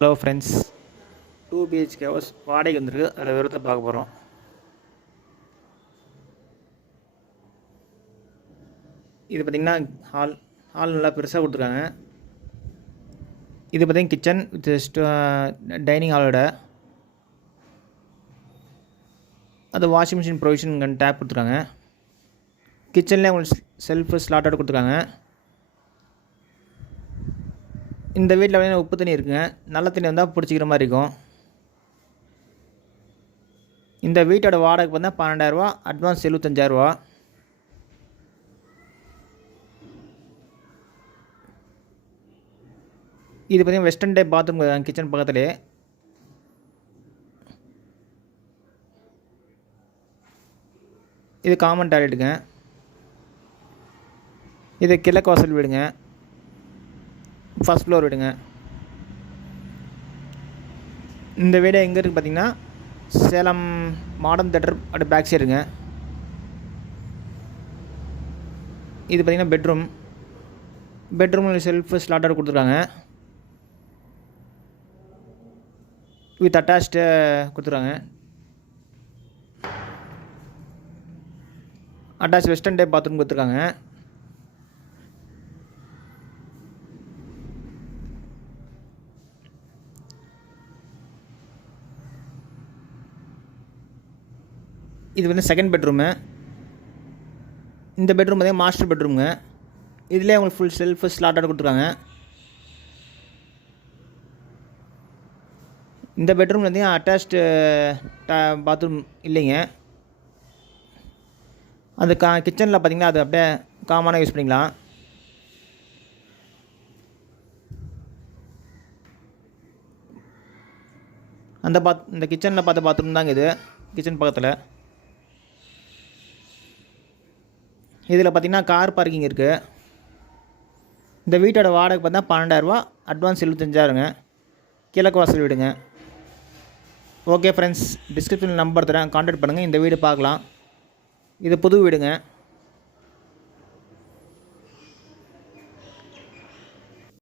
Hello friends, 2 BHK house வாடகைக்கு வந்துருக்கு. அதில் விவரத்தை பார்க்க போகிறோம். இது பார்த்திங்கன்னா ஹால் நல்லா பெருசாக கொடுத்துருக்காங்க. இது பார்த்திங்கன்னா கிச்சன் வித் டைனிங் ஹாலோட அது வாஷிங் மிஷின் ப்ரொவிஷன் டேப் கொடுத்துருக்காங்க. கிச்சன்லேயே உங்களுக்கு செல்ஃபு ஸ்லாட்டோட கொடுத்துருக்காங்க. இந்த வீட்டில் பார்த்தீங்கன்னா உப்பு தண்ணி இருக்குங்க. நல்ல தண்ணி வந்தால் பிடிச்சிக்கிற மாதிரி இருக்கும். இந்த வீட்டோட வாடகை பார்த்தா 12,000, அட்வான்ஸ் 75,000. இது பார்த்திங்கன்னா வெஸ்டர்ன் டைப் பாத்ரூம் கிச்சன் பக்கத்துலேயே. இது காமன் டாய்லெட்டுங்க. இது கிழக்கு வாசல் வீடுங்க. ஃபர்ஸ்ட் ஃப்ளோர் வீடுங்க. இந்த வீடு எங்கே இருக்குது பார்த்தீங்கன்னா சேலம் மாடர்ன் தேட்டர் அப்படியே பேக் சைடுங்க. இது பார்த்திங்கன்னா பெட்ரூமில் செல்ஃபு ஸ்லாட்டர் கொடுத்துருக்காங்க. வித் அட்டாச்டு கொடுத்துருக்காங்க. அட்டாச் வெஸ்டர்ன் டைப் பாத்ரூம் கொடுத்துருக்காங்க. இது வந்து செகண்ட் பெட்ரூமு. இந்த பெட்ரூம் பார்த்தீங்கன்னா மாஸ்டர் பெட்ரூமுங்க. இதிலே உங்களுக்கு ஃபுல் செல்ஃபு ஸ்லாட்டோட கொடுத்துருக்காங்க. இந்த பெட்ரூம் பார்த்தீங்கன்னா அட்டாச்டு பாத்ரூம் இல்லைங்க. அந்த கிச்சனில் பார்த்தீங்கன்னா அது அப்படியே காமனாக யூஸ் பண்ணிக்கலாம். இந்த கிச்சனில் பார்த்த பாத்ரூம் தாங்க இது, கிச்சன் பக்கத்தில். இதில் பார்த்திங்கன்னா கார் பார்க்கிங் இருக்குது. இந்த வீட்டோட வாடகை பார்த்தா 12,000, அட்வான்ஸ் 75,000ங்க. கிழக்கு வாசல் வீடுங்க. ஓகே ஃப்ரெண்ட்ஸ், டிஸ்கிரிப்ஷனில் நம்பர் தரேன், கான்டாக்ட் பண்ணுங்கள். இந்த வீடு பார்க்கலாம். இது புது வீடுங்க.